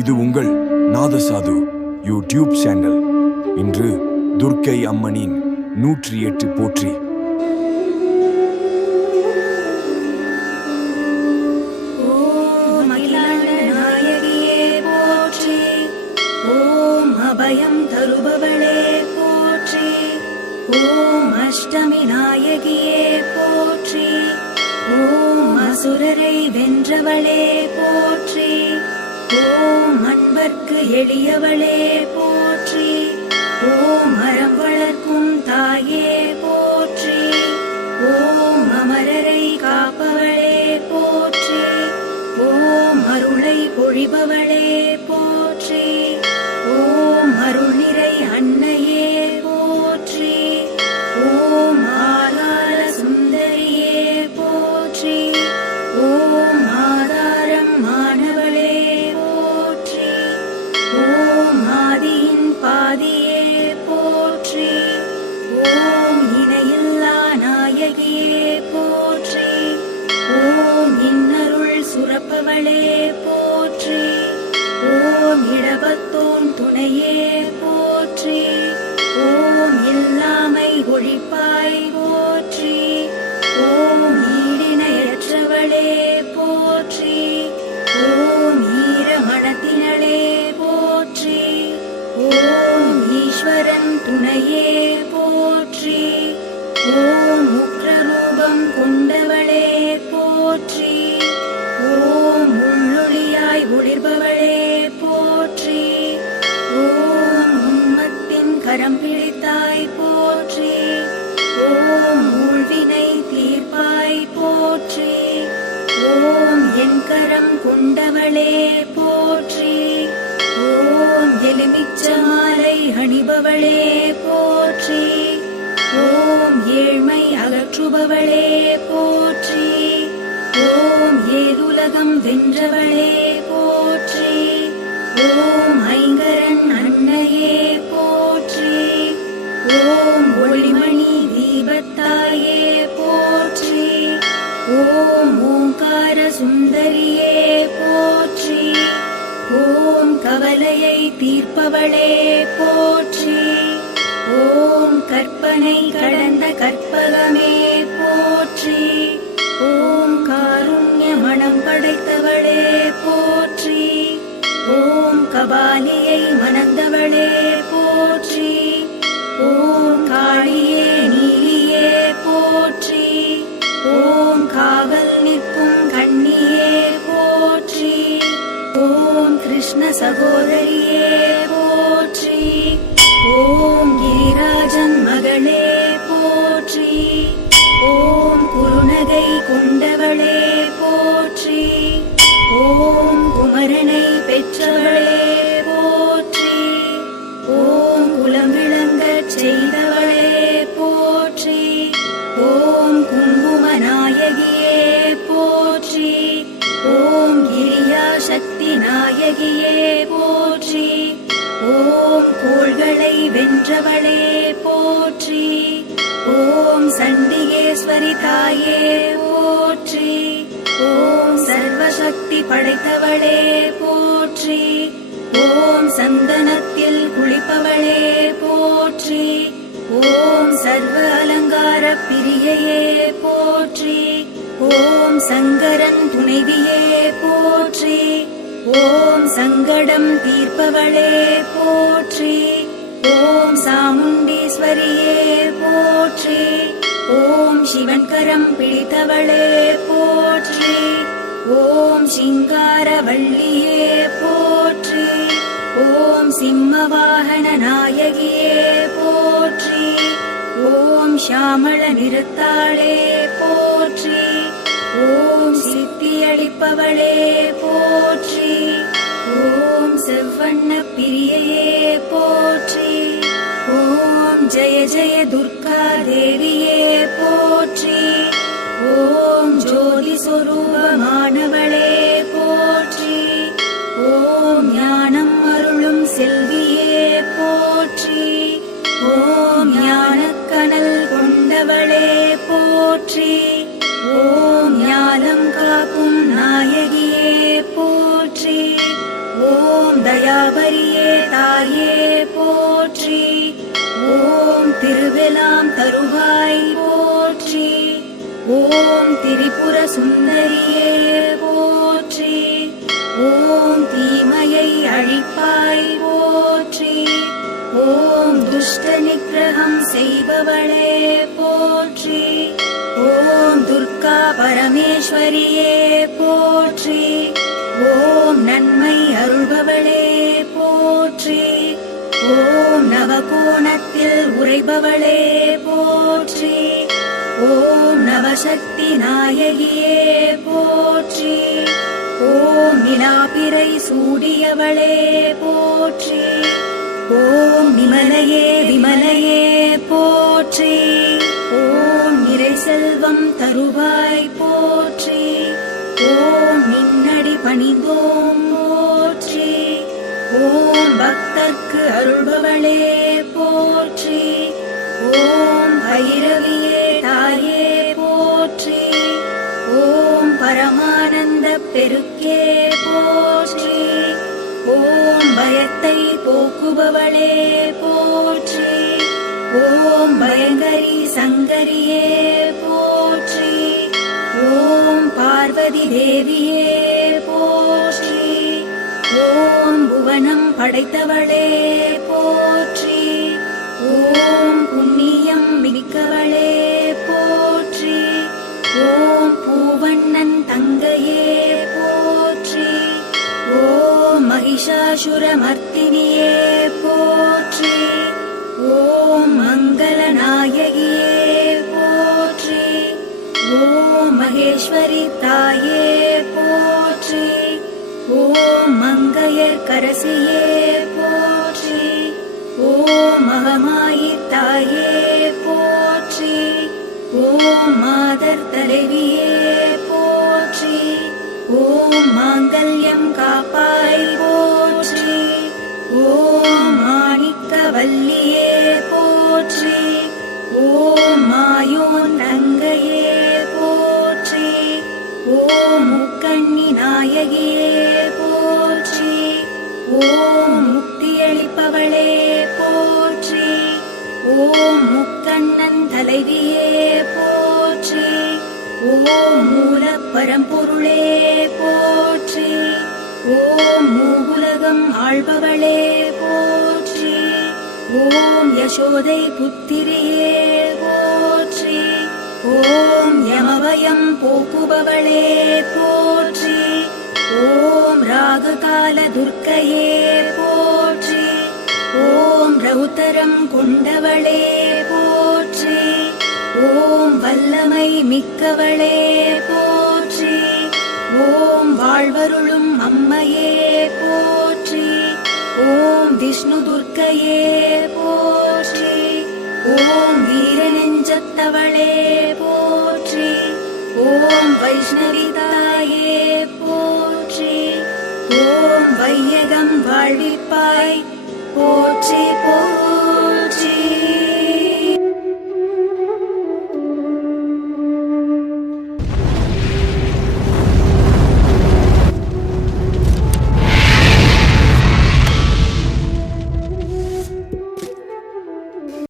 இது உங்கள் நாதசாது YouTube channel. இன்று துர்க்கை அம்மனின் நூற்றி எட்டு போற்றி. ஓம் அகிலாண்ட நாயகியே போற்றி. ஓம் அபயம் தருபவளே போற்றி. ஓம் அஷ்டமி நாயகியே போற்றி. ஓம் அசுரரை வென்றவளே போற்றி. ஓம் அன்பர்க்கு எளியவளே போற்றி. ஓம் மரம் வளர்க்கும் தாயே போற்றி. ஓம் அமரரை காப்பவளே போற்றி. ஓம் அருளை பொழிபவள் சுரப்பவளே போற்றி. ஓம் இடபத்தோன் துணையே போற்றி. ஓம் இல்லாமை ஒழிப்பாய் போற்றி. ஓம் ஈடிணையற்றவளே போற்றி. ஓம் ஈர மனத்தினளே போற்றி. ஓம் ஈஸ்வரன் துணையே போற்றி. ஓம் உக்ரரூபம் கொண்டவளே போற்றி. உள்ளொளியாய் ஒளிர்பவளே போற்றி. ஓம் உம்மத்தின் கரம் பிடித்தாய் போற்றி. ஓம் ஊழ்வினை தீர்ப்பாய் போற்றி. ஓம் என் கரம் கொண்டவளே போற்றி. ஓம் எலுமிச்ச மாலை அணிபவளே போற்றி. ஓம் ஏழ்மை அகற்றுபவளே போற்றி. ஓம் ஏதுலகம் வென்றவளே ஓம் ஐங்கரன் அன்னையே போற்றி. ஓம் ஒளிமணி தீபத்தாயே போற்றி. ஓம் ஓங்கார சுந்தரியே போற்றி. ஓம் கவலையை தீர்ப்பவளே போற்றி. ஓம் கற்பனை கடந்த கற்பகமே கபாலியை அழகியே போற்றி. ஓம் கோள்களை வென்றவளே போற்றி. ஓம் சண்டிகேஸ்வரி தாயே போற்றி. ஓம் சர்வசக்தி படைத்தவளே போற்றி. ஓம் சந்தனத்தில் குளிப்பவளே போற்றி. ஓம் சர்வ அலங்கார பிரியையே போற்றி. ஓம் சங்கரன் துணைவியே போற்றி. ஓம் சங்கடம் தீர்ப்பவளே போற்றி. ஓம் சாமுண்டீஸ்வரியே போற்றி. ஓம் சிவன்கரம் பிடித்தவளே போற்றி. ஓம் சிங்காரவள்ளியே போற்றி. ஓம் சிம்மவாகன நாயகியே போற்றி. ஓம் ஷாமள நிறுத்தாளே போற்றி. ஓம் சித்தியளிப்பவளே தயாபரியே தாயே போற்றி. ஓம் திருவெலாம் தருவாய் போற்றி. ஓம் திரிபுர சுந்தரியே போற்றி. ஓம் தீமையை அழிப்பாய் போற்றி. ஓம் துஷ்ட நிகிரகம் செய்பவளே போற்றி. ஓம் துர்கா பரமேஸ்வரியே உழைபவளே போற்றி. ஓம் நவசக்தி நாயகியே போற்றி. ஓம் நிலாபிரை சூடியவளே போற்றி. ஓம் விமலையே விமலையே போற்றி. ஓம் நிறை செல்வம் தருவாய் போற்றி. ஓம் நின்னடி பணிந்தோம் போற்றி. ஓம் பக்தர்க்கு அருள்பவளே பைரவியே தாயே போற்றி. ஓம் பரமானந்த பெருக்கே போற்றி. ஓம் பயத்தை போக்குபவளே போற்றி. ஓம் பயங்கரி சங்கரியே போற்றி. ஓம் பார்வதி தேவியே போற்றி. ஓம் புவனம் படைத்தவளே அசுரமர்த்தினியே போற்றி. ஓம் மங்கள நாயகியே போற்றி. ஓம் மகேஸ்வரி தாயே போற்றி. ஓம் மங்கையர்கரசியே போற்றி. ஓம் மகமாயி தாயே போற்றி. ஓம் மாதர் தலைவியே போற்றி. ஓம் மாங்கல்யம் காப்பா வள்ளியே போற்றி ஓம் மாயோன் தங்கையே போற்றி ஓம் முக்கண்ணி நாயகியே போற்றி ஓம் முக்தியளிப்பவளே போற்றி ஓம் முக்கண்ணன் தலைவியே போற்றி ஓம் மூல பரம்பொருளே போற்றி ஓம் மூகுலகம் ஆழ்பவளே யசோதை புத்திரியே போற்றி. ஓம் யமவயம் போக்குபவளே போற்றி. ஓம் ராகுகால துர்க்கையே போற்றி. ஓம் ரௌத்தரம் கொண்டவளே போற்றி. ஓம் வல்லமை மிக்கவளே போற்றி. ஓம் வாழ்வருளும் அம்மையே போற்றி. ஓம் விஷ்ணு துர்க்கையே போற்றி. ஓம் வீர நெஞ்சத்தவளே போற்றி. ஓம் வைஷ்ணவி தாயே போற்றி. ஓம் வையகம் வாழ்விப்பாய். போற்றி போ